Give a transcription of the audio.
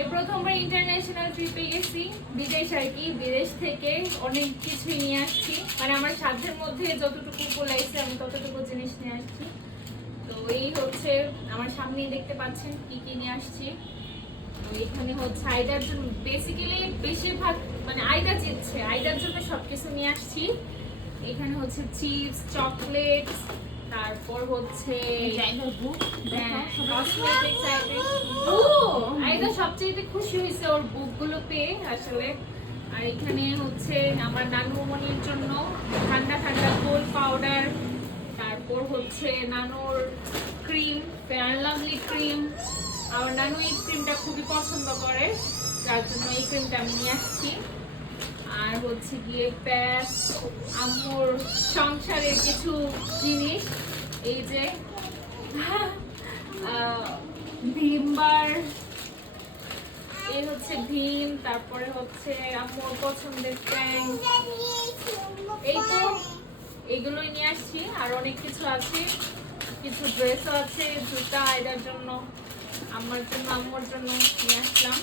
এই প্রথমবার ইন্টারন্যাশনাল ট্রিপে গেছি, বিদেশ আর কি। বিদেশ থেকে অনেক কিছুই নিয়ে আসছি, মানে আমার সাধ্যের মধ্যে যতটুকু কুলাইছে আমি ততটুকু জিনিস নিয়ে আসছি। তো এই হচ্ছে আমার সামনেই দেখতে পাচ্ছেন কি কি নিয়ে আসছি। এখানে হচ্ছে আইডার জন্য বেসিক্যালি বেশিরভাগ মানে আইডা জিতছে, আইডার জন্য সবকিছু নিয়ে আসছি। এখানে হচ্ছে চিপস, চকলেট, তারপর হচ্ছে আইডা সবচেয়ে খুশি হয়েছে ওর বুকগুলো পেয়ে আসলে। আর এখানে হচ্ছে আমার নানুমণির জন্য ঠান্ডা ঠান্ডা কোল্ড পাউডার, তারপর হচ্ছে নানুর ক্রিম, ফেয়ার লাভলি ক্রিম। আমার নানু এই ক্রিমটা খুবই পছন্দ করে, যার জন্য এই ক্রিমটা আমি নিয়ে আসছি। আর হচ্ছে গিয়ে প্যাস, আম্মুর সংসারের কিছু জিনিস, এই যে ভীম বার, এই হচ্ছে ভীম, তারপরে হচ্ছে আম্মুর পছন্দের প্যান, এই তো এইগুলোই নিয়ে আসছি। আর অনেক কিছু আছে, কিছু ড্রেসও আছে, জুতা আয়দার জন্য, আমার জন্য, আম্মুর জন্য নিয়ে আসলাম।